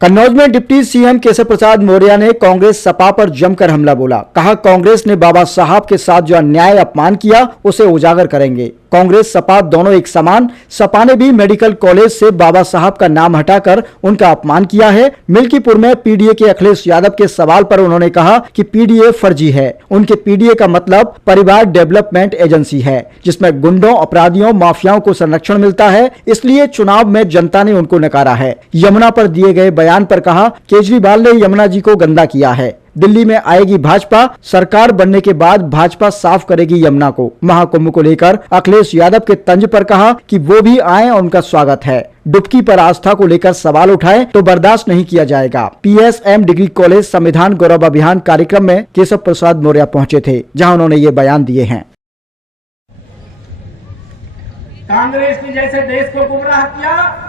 कन्नौज में deputy CM Keshav Prasad Maurya ने कांग्रेस सपा पर जमकर हमला बोला। कहा, कांग्रेस ने बाबा साहब के साथ जो अन्याय अपमान किया उसे उजागर करेंगे। कांग्रेस सपा दोनों एक समान। सपा ने भी मेडिकल कॉलेज से बाबा साहब का नाम हटाकर उनका अपमान किया है। मिल्कीपुर में पीडीए के अखिलेश यादव के सवाल पर उन्होंने कहा कि पीडीए फर्जी है। उनके पीडीए का मतलब परिवार डेवलपमेंट एजेंसी है, जिसमें गुंडों, अपराधियों, माफियाओं को संरक्षण मिलता है। इसलिए चुनाव में जनता ने उनको नकारा है। यमुना पर दिए गए बयान पर कहा, केजरीवाल ने यमुना जी को गंदा किया है। दिल्ली में आएगी भाजपा, सरकार बनने के बाद भाजपा साफ करेगी यमुना को। महाकुंभ को लेकर अखिलेश यादव के तंज पर कहा कि वो भी आए और उनका स्वागत है। डुबकी पर आस्था को लेकर सवाल उठाए तो बर्दाश्त नहीं किया जाएगा। पीएसएम डिग्री कॉलेज संविधान गौरव अभियान कार्यक्रम में केशव प्रसाद मौर्य पहुंचे थे, जहां उन्होंने ये बयान दिए हैं। कांग्रेस ने जैसे देश को गुमराह किया,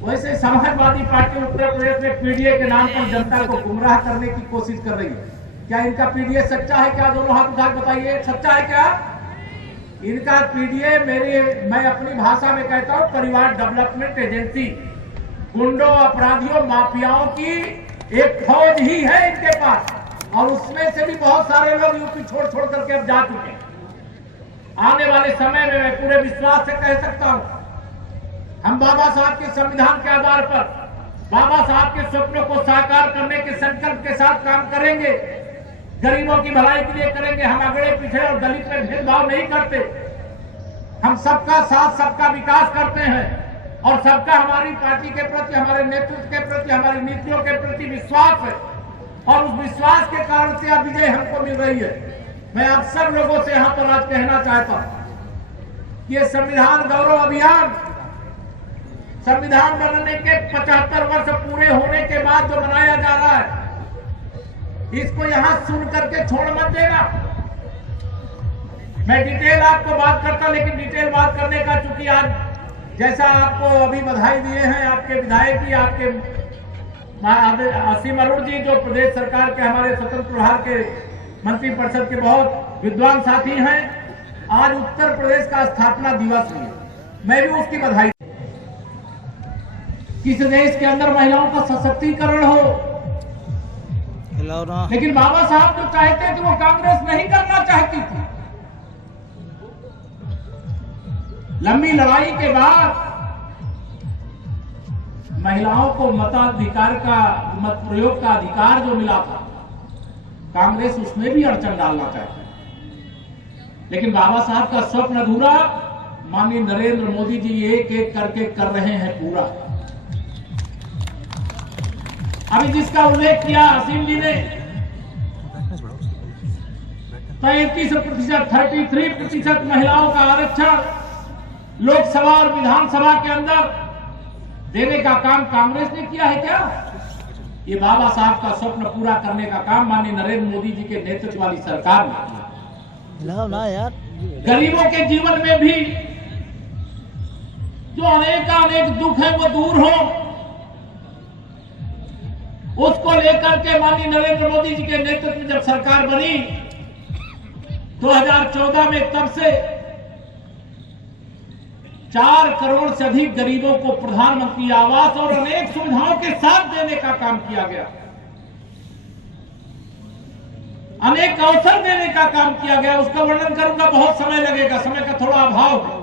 वैसे समाजवादी पार्टी उत्तर प्रदेश में पीडीए के नाम पर जनता को गुमराह करने की कोशिश कर रही है। क्या इनका पीडीए सच्चा है? क्या दोनों हाथ उठा बताइए, सच्चा है क्या इनका पीडीए? मैं अपनी भाषा में कहता हूँ, परिवार डेवलपमेंट एजेंसी गुंडों, अपराधियों, माफियाओं की एक फौज ही है इनके पास, और उसमें से भी बहुत सारे लोग यूपी छोड़ करके अब जा चुके हैं। आने वाले समय में मैं पूरे विश्वास से कह सकता हूँ, हम बाबा साहब के संविधान के आधार पर बाबा साहब के सपनों को साकार करने के संकल्प के साथ काम करेंगे। गरीबों की भलाई के लिए करेंगे। हम अगड़े पिछड़े और दलित में भेदभाव नहीं करते। हम सबका साथ, सबका विकास करते हैं, और सबका हमारी पार्टी के प्रति, हमारे नेतृत्व के प्रति, हमारी नीतियों के प्रति विश्वास है, और उस विश्वास के कारण से अब विजय हमको मिल रही है। मैं आप सब लोगों से यहाँ पर आज कहना चाहता हूं, ये संविधान गौरव अभियान संविधान बनने के 75 वर्ष पूरे होने के बाद जो मनाया जा रहा है, इसको यहां सुन करके छोड़ मत देना। मैं डिटेल आपको बात करता, लेकिन डिटेल बात करने का, चूंकि आज जैसा आपको अभी बधाई दिए हैं आपके विधायक जी, आपके असीम अरुण जी, जो प्रदेश सरकार के हमारे स्वतंत्र प्रभार के मंत्री परिषद के बहुत विद्वान साथी हैं। आज उत्तर प्रदेश का स्थापना दिवस है, मैं भी उसकी बधाई। किस देश के अंदर महिलाओं का सशक्तिकरण हो, लेकिन बाबा साहब जो चाहते थे वो कांग्रेस नहीं करना चाहती थी। लंबी लड़ाई के बाद महिलाओं को मताधिकार का, मत प्रयोग का अधिकार जो मिला था, कांग्रेस उसमें भी अड़चन डालना चाहती है। लेकिन बाबा साहब का स्वप्न अधूरा माननीय नरेंद्र मोदी जी एक एक करके कर रहे हैं पूरा। अभी जिसका उल्लेख किया असीम जी ने, 33%, 33% महिलाओं का आरक्षण लोकसभा और विधानसभा के अंदर देने का काम कांग्रेस ने किया है क्या? ये बाबा साहब का स्वप्न पूरा करने का काम माननीय नरेंद्र मोदी जी के नेतृत्व वाली सरकार ने किया। ना यार, गरीबों के जीवन में भी जो अनेक दुख है वो दूर हो, उसको लेकर के माननीय नरेंद्र मोदी जी के नेतृत्व में जब सरकार बनी 2014 में, तब से 4 करोड़ से अधिक गरीबों को प्रधानमंत्री आवास और अनेक सुविधाओं के साथ देने का काम किया गया। अनेक अवसर देने का काम किया गया। उसका वर्णन करूंगा, बहुत समय लगेगा, समय का थोड़ा अभाव है।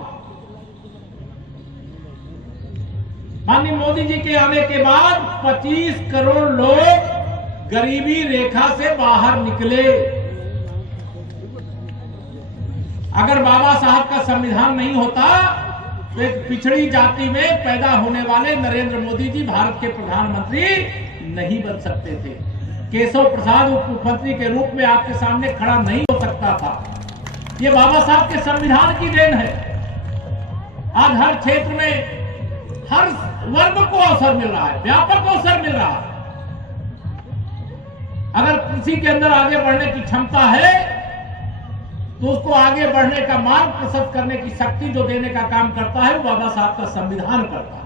माननीय मोदी जी के आने के बाद 25 करोड़ लोग गरीबी रेखा से बाहर निकले। अगर बाबा साहब का संविधान नहीं होता तो एक पिछड़ी जाति में पैदा होने वाले नरेंद्र मोदी जी भारत के प्रधानमंत्री नहीं बन सकते थे। केशव प्रसाद उप मुख्यमंत्री के रूप में आपके सामने खड़ा नहीं हो सकता था। ये बाबा साहब के संविधान की देन है। आज हर क्षेत्र में हर वर्ग को अवसर मिल रहा है, व्यापक अवसर मिल रहा है। अगर किसी के अंदर आगे बढ़ने की क्षमता है तो उसको आगे बढ़ने का मार्ग प्रशस्त करने की शक्ति जो देने का काम करता है वो बाबा साहब का संविधान करता है।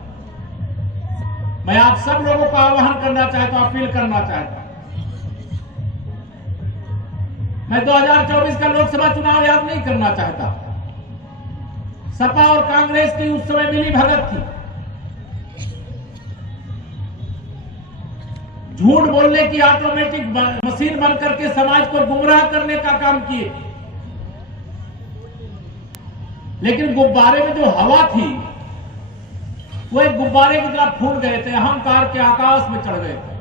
मैं आप सब लोगों को आह्वान करना चाहता हूं, अपील करना चाहता हूं। मैं 2024 का लोकसभा चुनाव याद नहीं करना चाहता। सपा और कांग्रेस की उस समय मिली भगत थी। झूठ बोलने की ऑटोमेटिक मशीन बन करके समाज को गुमराह करने का काम किए। लेकिन गुब्बारे में जो हवा थी वो एक गुब्बारे की तरह फूट गए थे, अहंकार के आकाश में चढ़ गए थे।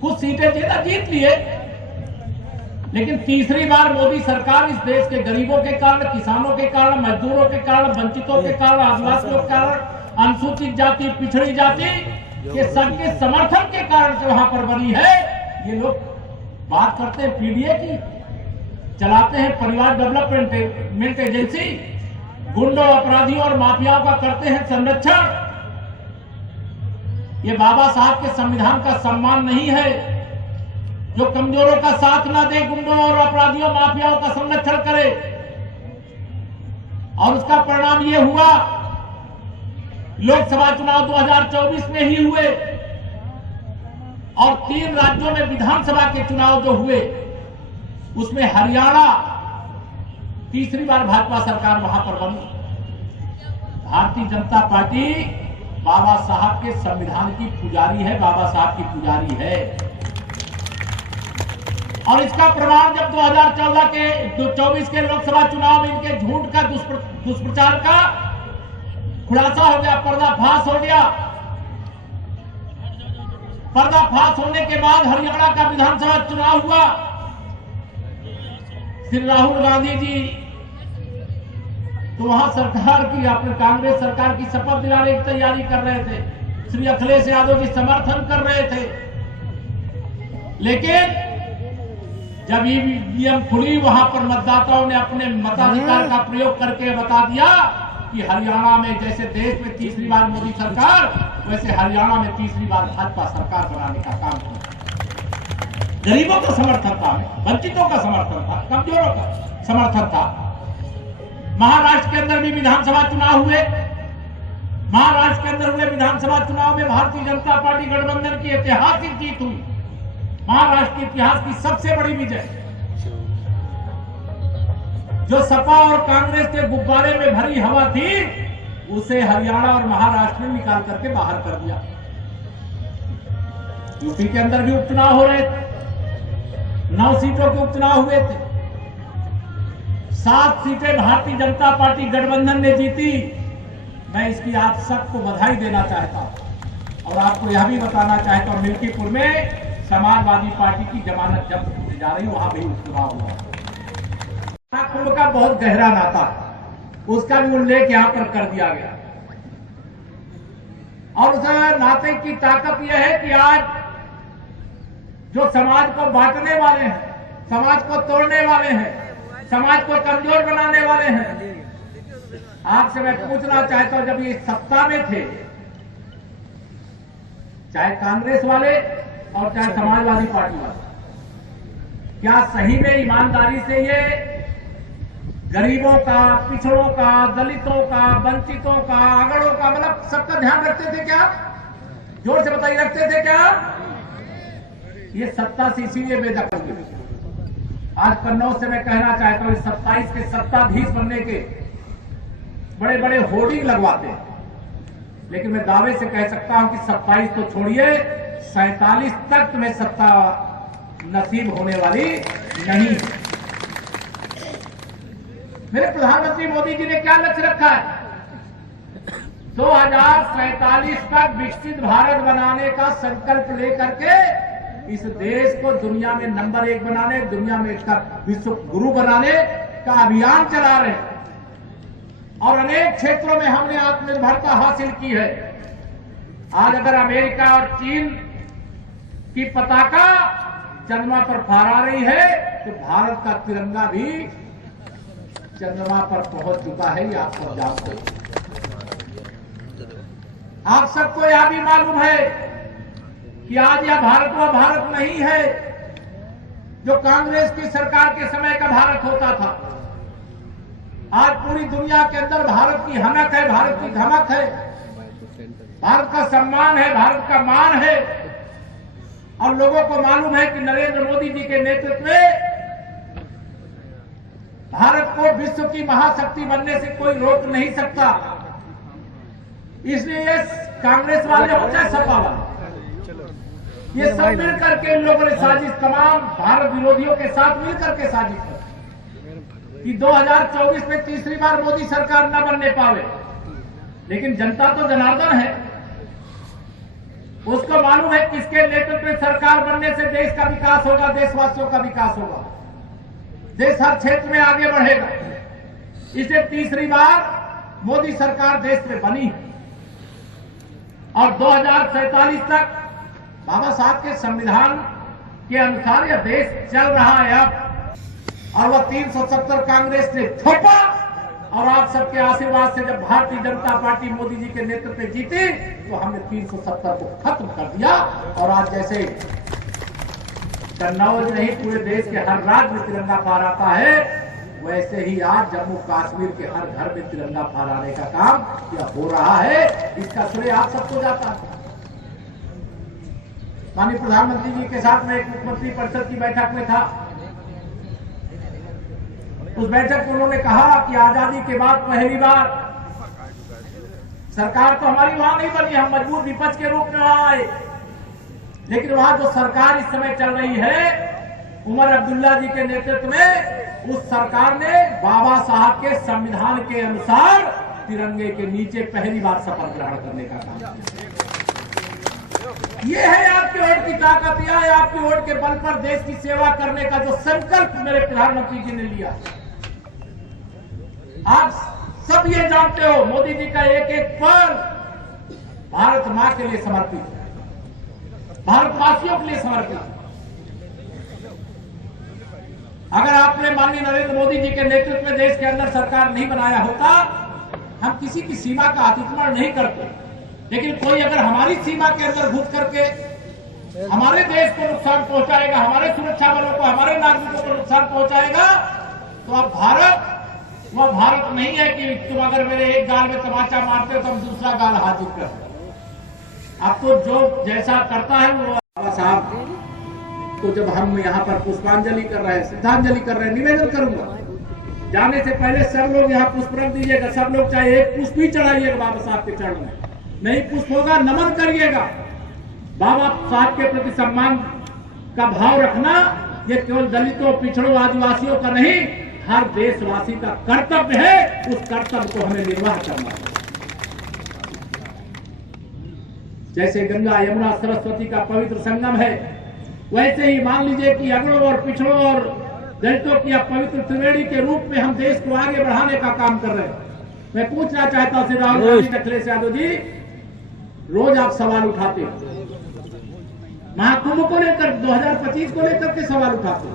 कुछ सीटें जीत लिए, लेकिन तीसरी बार मोदी सरकार इस देश के गरीबों के कारण, किसानों के कारण, मजदूरों के कारण, वंचितों के कारण, आदिवासियों के कारण, अनुसूचित जाति, पिछड़ी जाति के सबके समर्थन के कारण से वहां पर बनी है। ये लोग बात करते हैं पीडीए की, चलाते हैं परिवार डेवलपमेंट एजेंसी, गुंडों, अपराधियों और माफियाओं का करते हैं संरक्षण। ये बाबा साहब के संविधान का सम्मान नहीं है। जो कमजोरों का साथ ना दे, गुंडों और अपराधियों, माफियाओं का संरक्षण करे, और उसका परिणाम ये हुआ लोकसभा चुनाव 2024 में ही हुए, और 3 राज्यों में विधानसभा के चुनाव जो हुए उसमें हरियाणा तीसरी बार भाजपा सरकार वहां पर बनी। भारतीय जनता पार्टी बाबा साहब के संविधान की पुजारी है, बाबा साहब की पुजारी है। और इसका प्रमाण जब 2014 के 24 के लोकसभा चुनाव में इनके झूठ का दुष्प्रचार का खुलासा हो गया, पर्दाफाश हो गया। पर्दाफाश होने के बाद हरियाणा का विधानसभा चुनाव हुआ। श्री राहुल गांधी जी तो वहां सरकार की, अपने कांग्रेस सरकार की शपथ दिलाने की तैयारी कर रहे थे। श्री अखिलेश यादव जी समर्थन कर रहे थे। लेकिन जब ईवीएम खुली, वहां पर मतदाताओं ने अपने मताधिकार का प्रयोग करके बता दिया कि हरियाणा में जैसे देश में तीसरी बार मोदी सरकार, वैसे हरियाणा में तीसरी बार भाजपा सरकार बनाने का काम किया। गरीबों का समर्थन था, वंचितों का समर्थन था, कमजोरों का समर्थन था। महाराष्ट्र के अंदर भी विधानसभा चुनाव हुए। महाराष्ट्र के अंदर हुए विधानसभा चुनाव में भारतीय जनता पार्टी गठबंधन की ऐतिहासिक जीत हुई। महाराष्ट्र के इतिहास की सबसे बड़ी विजय। जो सपा और कांग्रेस के गुब्बारे में भरी हवा थी, उसे हरियाणा और महाराष्ट्र में निकाल करके बाहर कर दिया। यूपी के अंदर भी उपचुनाव हो रहे थे, 9 सीटों के उपचुनाव हुए थे। 7 सीटें भारतीय जनता पार्टी गठबंधन ने जीती। मैं इसकी आप सबको बधाई देना चाहता हूं और आपको यह भी बताना चाहता हूं, मिल्कीपुर में समाजवादी पार्टी की जमानत जब्त होने जा रही, वहां भी उपचुनाव हुआ। कुंभ का बहुत गहरा नाता है, उसका भी उल्लेख यहां पर कर दिया गया। और उस नाते की ताकत यह है कि आज जो समाज को बांटने वाले हैं, समाज को तोड़ने वाले हैं, समाज को कमजोर बनाने वाले हैं, आपसे मैं पूछना चाहता हूं, जब ये सत्ता में थे, चाहे कांग्रेस वाले और चाहे समाजवादी पार्टी वाले, क्या सही में ईमानदारी से ये गरीबों का, पिछड़ों का, दलितों का, वंचितों का, अगड़ों का, मतलब सबका ध्यान रखते थे क्या? जोर से बताइए, रखते थे क्या? ये सत्ता से इसीलिए बेदखल हुई। आज कन्नौज से मैं कहना चाहता हूं, 27 के सत्ताधीश बनने के बड़े बड़े होर्डिंग लगवाते हैं, लेकिन मैं दावे से कह सकता हूं कि 27 तो छोड़िए, 47 तक में सत्ता नसीब होने वाली नहीं है। मेरे प्रधानमंत्री मोदी जी ने क्या लक्ष्य रखा है? 2047 तक विकसित भारत बनाने का संकल्प लेकर के इस देश को दुनिया में नंबर 1 बनाने, दुनिया में इसका विश्व गुरु बनाने का अभियान चला रहे हैं। और अनेक क्षेत्रों में हमने आत्मनिर्भरता हासिल की है। आज अगर अमेरिका और चीन की पताका चंद्रमा पर फहरा रही है, तो भारत का तिरंगा भी चंद्रमा पर पहुंच चुका है। ये आप सब जानते हैं। आप सबको यह भी मालूम है कि आज यह भारत वह भारत नहीं है जो कांग्रेस की सरकार के समय का भारत होता था। आज पूरी दुनिया के अंदर भारत की हनक है, भारत की धमक है, भारत का सम्मान है, भारत का मान है। और लोगों को मालूम है कि नरेंद्र मोदी जी के नेतृत्व में भारत को विश्व की महाशक्ति बनने से कोई रोक नहीं सकता। इसलिए कांग्रेस वाले हो चाहे सपा वाले, ये सब मिलकर के इन लोगों ने साजिश, तमाम भारत विरोधियों के साथ मिलकर के साजिश की कि 2024 में तीसरी बार मोदी सरकार न बनने पावे। लेकिन जनता तो जनार्दन है, उसको मालूम है किसके नेतृत्व में सरकार बनने से देश का विकास होगा, देशवासियों का विकास होगा, देश हर क्षेत्र में आगे बढ़ेगा। इसे तीसरी बार मोदी सरकार देश में बनी है और 2047 तक बाबा साहब के संविधान के अनुसार यह देश चल रहा है अब। और वह 370 कांग्रेस ने थोपा और आप सबके आशीर्वाद से जब भारतीय जनता पार्टी मोदी जी के नेतृत्व में जीती तो हमने 370 को खत्म कर दिया। और आज जैसे कन्नौज नहीं पूरे देश के हर राज्य में तिरंगा फहराता है, वैसे ही आज जम्मू कश्मीर के हर घर में तिरंगा फहराने का काम यह हो रहा है। इसका श्रेय आप सबको जाता है। माननीय प्रधानमंत्री जी के साथ में एक मुख्यमंत्री परिषद की बैठक में था। उस बैठक में उन्होंने कहा कि आजादी के बाद पहली बार सरकार तो हमारी वहां नहीं बनी, हम मजबूत विपक्ष के रूप में वहां आए, लेकिन वहां जो सरकार इस समय चल रही है उमर अब्दुल्ला जी के नेतृत्व में, उस सरकार ने बाबा साहब के संविधान के अनुसार तिरंगे के नीचे पहली बार शपथ ग्रहण करने का काम किया। ये है आपके वोट की ताकत, यह है आपके वोट के बल पर देश की सेवा करने का जो संकल्प मेरे प्रधानमंत्री जी ने लिया। आप सब ये जानते हो मोदी जी का एक एक पल भारत मां के लिए समर्पित है, भारतवासियों के लिए समर्पित है। अगर आपने माननीय नरेंद्र मोदी जी के नेतृत्व में देश के अंदर सरकार नहीं बनाया होता, हम किसी की सीमा का अतिक्रमण नहीं करते, लेकिन कोई अगर हमारी सीमा के अंदर घुस करके हमारे देश को नुकसान पहुंचाएगा, हमारे सुरक्षा बलों को, हमारे नागरिकों को नुकसान पहुंचाएगा, तो अब भारत वह भारत नहीं है कि तुम अगर मेरे एक गाल में तमाचा मारते हो तो हम दूसरा गाल हाजिर कर दें। अब तो जो जैसा करता है वो बाबा साहब को जब हम यहाँ पर पुष्पांजलि कर रहे हैं, श्रद्धांजलि कर रहे हैं, निवेदन करूंगा जाने से पहले सब लोग यहाँ पुष्प रख दीजिएगा। सब लोग चाहे एक पुष्प ही चढ़ाइएगा बाबा साहब के चरणों में, नहीं पुष्प होगा नमन करिएगा। बाबा साहब के प्रति सम्मान का भाव रखना ये केवल दलितों, पिछड़ों, आदिवासियों का नहीं, हर देशवासी का कर्तव्य है। उस कर्तव्य को हमें निर्वाह करना है। जैसे गंगा, यमुना, सरस्वती का पवित्र संगम है, वैसे ही मान लीजिए कि अगड़ों और पिछड़ों और दलितों की पवित्र त्रिवेणी के रूप में हम देश को आगे बढ़ाने का काम कर रहे हैं। मैं पूछना चाहता हूं राहुल गांधी, अखिलेश यादव जी, रोज आप सवाल उठाते हो, महाकुंभ को लेकर, 2025 को लेकर के सवाल उठाते हो।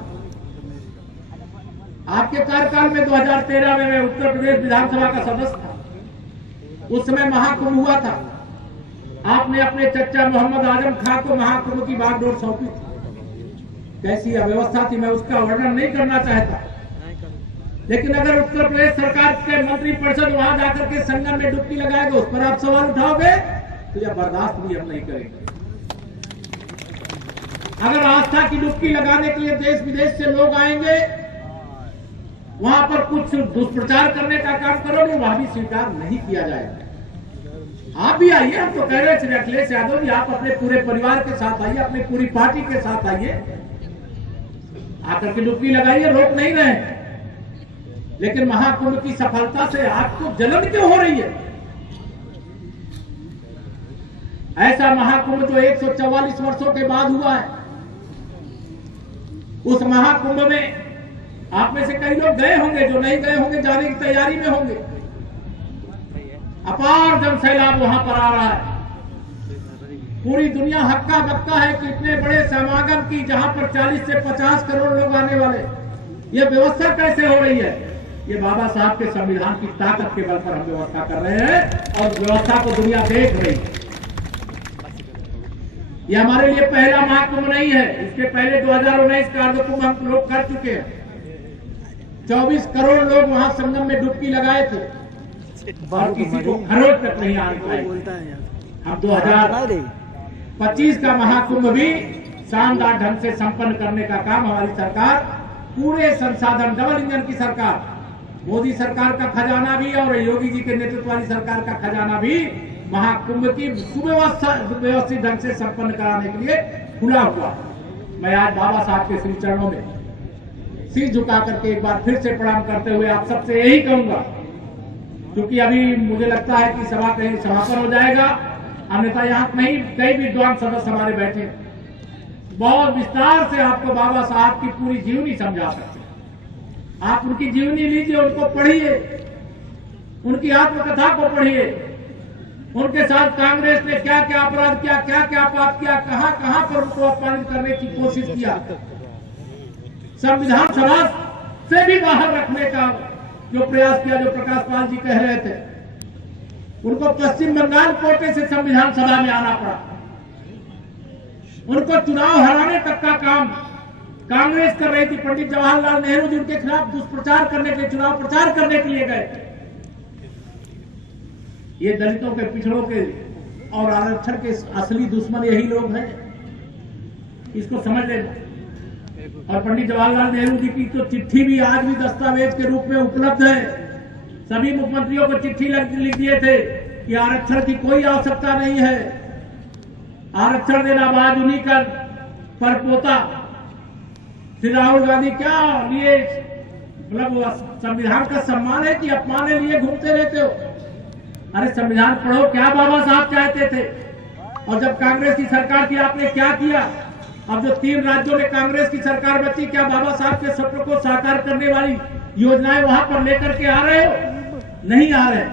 आपके कार्यकाल में 2013 में मैं उत्तर प्रदेश विधानसभा का सदस्य था, उस समय महाकुंभ हुआ था। आपने अपने चचा मोहम्मद आजम खान को महाकुंभ की बागडोर सौंपी थी। कैसी अव्यवस्था थी, मैं उसका वर्णन नहीं करना चाहता, लेकिन अगर उत्तर प्रदेश सरकार के मंत्री परिषद वहां जाकर के संगम में डुबकी लगाएगा, उस पर आप सवाल उठाओगे तो यह बर्दाश्त भी हम नहीं करेंगे। अगर आस्था की डुबकी लगाने के लिए देश विदेश से लोग आएंगे, वहां पर कुछ दुष्प्रचार करने का काम करोगे, वह भी स्वीकार नहीं किया जाएगा। आप भी आइए, हम तो कह रहे श्री अखिलेश यादव जी, आप अपने पूरे परिवार के साथ आइए, अपनी पूरी पार्टी के साथ आइए, आकर के डुबकी लगाइए, रोक नहीं रहे। लेकिन महाकुंभ की सफलता से आपको जलन क्यों हो रही है? ऐसा महाकुंभ जो 144 वर्षों के बाद हुआ है, उस महाकुंभ में आप में से कई लोग गए होंगे, जो नहीं गए होंगे जाने की तैयारी में होंगे। अपार जन सैलाब वहां पर आ रहा है, पूरी दुनिया हक्का बक्का है कि इतने बड़े समागम की, जहां पर 40 से 50 करोड़ लोग आने वाले, ये व्यवस्था कैसे हो रही है? ये बाबा साहब के संविधान की ताकत के बल पर हम व्यवस्था कर रहे हैं और व्यवस्था को दुनिया देख रही है। ये हमारे लिए पहला महाकुंभ नहीं है, इसके पहले 2019 का अर्धकुंभ हम लोग कर चुके हैं। 24 करोड़ लोग वहां संगम में डुबकी लगाए थे और किसी को खरोच तक नहीं आने पाए। हम 2025 का महाकुंभ भी शानदार ढंग से संपन्न करने का काम हमारी सरकार, पूरे संसाधन, डबल इंजन की सरकार, मोदी सरकार का खजाना भी और योगी जी के नेतृत्व वाली सरकार का खजाना भी महाकुंभ की सुव्यवस्थित ढंग से संपन्न कराने के लिए खुला हुआ। मैं आज बाबा साहब के श्री चरणों में सिर झुका करके एक बार फिर से प्रणाम करते हुए आप सबसे यही कहूंगा, क्योंकि अभी मुझे लगता है कि सभा कहीं समापन हो जाएगा, अन्यथा यहाँ कई विद्वान सदस्य हमारे बैठे बहुत विस्तार से आपको बाबा साहब की पूरी जीवनी समझा सकते हैं। आप उनकी जीवनी लीजिए, उनको पढ़िए, उनकी आत्मकथा को पढ़िए, उनके साथ कांग्रेस ने क्या क्या अपराध किया, क्या क्या पाप किया, कहां कहां पर उनको अपमानित करने की कोशिश किया, संविधान सभा से भी बाहर रखने का जो प्रयास किया, जो प्रकाश पाल जी कह रहे थे, उनको पश्चिम बंगाल कोटे से संविधान सभा में आना पड़ा, उनको चुनाव हराने तक का काम कांग्रेस कर रही थी। पंडित जवाहरलाल नेहरू जी उनके खिलाफ दुष्प्रचार करने के लिए, चुनाव प्रचार करने के लिए गए। ये दलितों के, पिछड़ों के और आरक्षण के असली दुश्मन यही लोग हैं, इसको समझ लेना। और पंडित जवाहरलाल नेहरू जी की तो चिट्ठी भी आज भी दस्तावेज के रूप में उपलब्ध है। सभी मुख्यमंत्रियों को चिट्ठी लिख दिए थे कि आरक्षण की कोई आवश्यकता नहीं है, आरक्षण देना बाज उन्हीं का परपोता। श्री राहुल गांधी क्या लिए, मतलब संविधान का सम्मान है कि अपमान लिए घूमते रहते हो? अरे संविधान पढ़ो, क्या बाबा साहब चाहते थे। और जब कांग्रेस की सरकार थी आपने क्या किया? अब जो 3 राज्यों में कांग्रेस की सरकार बची, क्या बाबा साहब के सपनों को साकार करने वाली योजनाएं वहां पर लेकर के आ रहे हो? नहीं आ रहे।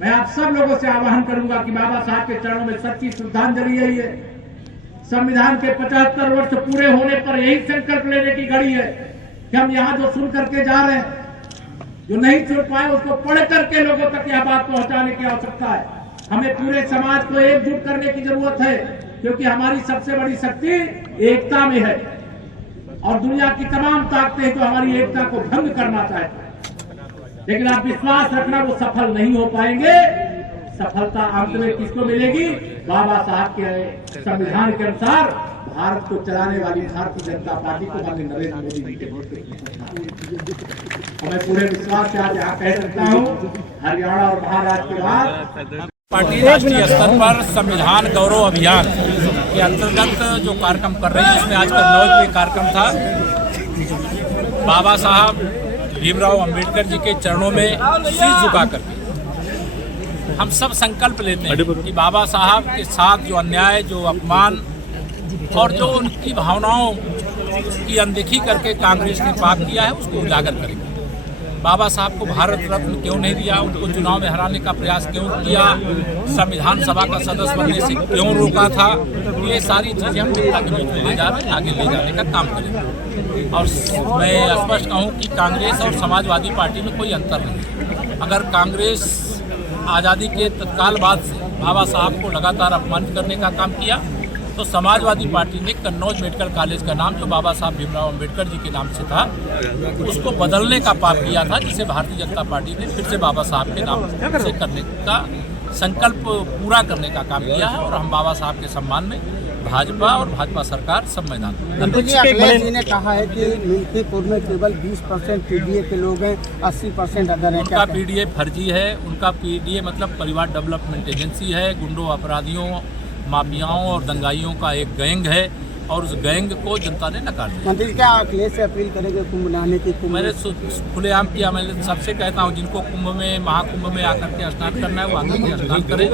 मैं आप सब लोगों से आह्वान करूंगा कि बाबा साहब के चरणों में सच्ची श्रद्धांजलि यही है। संविधान के 75 वर्ष पूरे होने पर यही संकल्प लेने की घड़ी है कि हम यहाँ जो सुन करके जा रहे हैं, जो नहीं सुन पाए उसको पढ़ करके लोगों तक यह बात पहुंचाने की आवश्यकता है। हमें पूरे समाज को एकजुट करने की जरूरत है, क्योंकि हमारी सबसे बड़ी शक्ति एकता में है और दुनिया की तमाम ताकतें जो हमारी एकता को भंग करना चाहती हैं। लेकिन आप विश्वास रखना, वो सफल नहीं हो पाएंगे। सफलता अंत में किसको मिलेगी? बाबा साहब के संविधान के अनुसार भारत को चलाने वाली भारतीय जनता पार्टी को, माननीय नरेंद्र मोदी जी के मैं पूरे विश्वास से आज यहाँ कह सकता हूँ, हरियाणा और महाराष्ट्र के बाद पार्टी राष्ट्रीय स्तर पर संविधान गौरव अभियान के अंतर्गत जो कार्यक्रम कर रही है, इसमें आज कन्नौज में कार्यक्रम था। बाबा साहब भीमराव अंबेडकर जी के चरणों में सिर झुका कर हम सब संकल्प लेते हैं कि बाबा साहब के साथ जो अन्याय, जो अपमान और जो उनकी भावनाओं की अनदेखी करके कांग्रेस ने पाप किया है, उसको उजागर करेंगे। बाबा साहब को भारत रत्न क्यों नहीं दिया, उनको चुनाव में हराने का प्रयास क्यों किया, संविधान सभा का सदस्य बनने से क्यों रोका था, ये सारी चीज़ें हम जनता के बीच में ले जा रहे हैं, आगे ले जाने का काम करेंगे। और मैं स्पष्ट कहूँ कि कांग्रेस और समाजवादी पार्टी में कोई अंतर नहीं। अगर कांग्रेस आज़ादी के तत्काल बाद से बाबा साहब को लगातार अपमानित करने का काम किया, तो समाजवादी पार्टी ने कन्नौज मेडिकल कॉलेज का नाम, जो बाबा साहब भीमराव अंबेडकर जी के नाम से था, उसको बदलने का पाप किया था, जिसे भारतीय जनता पार्टी ने फिर से बाबा साहब के नाम से करने का संकल्प पूरा करने का काम किया है। और हम बाबा साहब के सम्मान में भाजपा और भाजपा सरकार सब मैदान में। अखिलेश जी ने कहा है कि मिल्कीपुर में केवल 20% पीडीए के लोग हैं, 80% अदर हैं। उनका पीडीए फर्जी है। उनका पीडीए मतलब परिवार डेवलपमेंट एजेंसी है, गुंडों, अपराधियों, माफियाओं और दंगाइयों का एक गैंग है, और उस गैंग को जनता ने नकार दिया। मंत्री क्या अखिलेश से अपील करेंगे कुंभ नहाने की? मैंने खुलेआम किया, मैं सबसे कहता हूँ जिनको कुंभ में, महाकुंभ में आकर के स्नान करना है वो आकर के स्नान करें,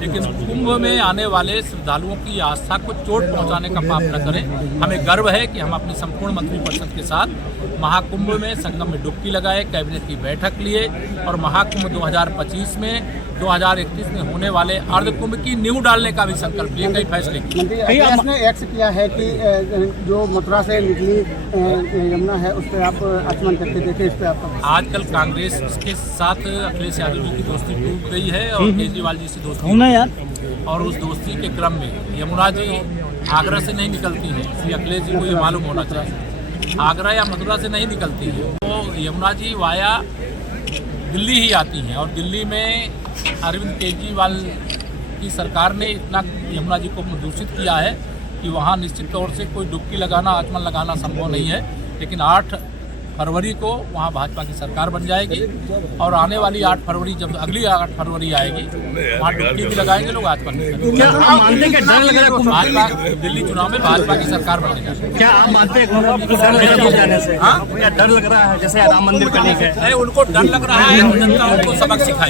लेकिन कुंभ में आने वाले श्रद्धालुओं की आस्था को चोट पहुँचाने का पाप न करें। हमें गर्व है कि हम अपनी संपूर्ण मंत्रिपरिषद के साथ महाकुंभ में संगम में डुबकी लगाए, कैबिनेट की बैठक लिए और महाकुंभ 2025 में 2031 में होने वाले अर्धकुंभ की नींव डालने का भी संकल्प लिए, कई फैसले किए। अखिलेश ने एक्स किया है कि जो मथुरा से निकली यमुना है उस पर आप आचमन करके देखे, इस पर आपका? आजकल कांग्रेस के साथ अखिलेश यादव जी की दोस्ती टूट गई है और केजरीवाल जी से दोस्ती यार, और उस दोस्ती के क्रम में यमुना जी आगरा से नहीं निकलती हैं, इसलिए अखिलेश जी को ये मालूम होना चाहिए। आगरा या मथुरा से नहीं निकलती है, तो यमुना जी वाया दिल्ली ही आती हैं, और दिल्ली में अरविंद केजरीवाल की सरकार ने इतना यमुना जी को दूषित किया है कि वहाँ निश्चित तौर से कोई डुबकी लगाना, आचमन लगाना संभव नहीं है। लेकिन 8 फरवरी को वहाँ भाजपा की सरकार बन जाएगी और आने वाली 8 फरवरी जब अगली 8 फरवरी आएगी वहाँ डुबकी भी लगाएंगे लोग आत्मन भी क्या आप मानते हैं कि डर लग रहा है भाजपा दिल्ली चुनाव में भाजपा की सरकार बनेगा। क्या आप मानते हैं कि डर लग रहा है जाने से? हाँ? क्या डर लग रहा है जैसे राम मंदिर का लीक है? नहीं, उनको डर लग रहा है, जनता उनको सबक सिखाए।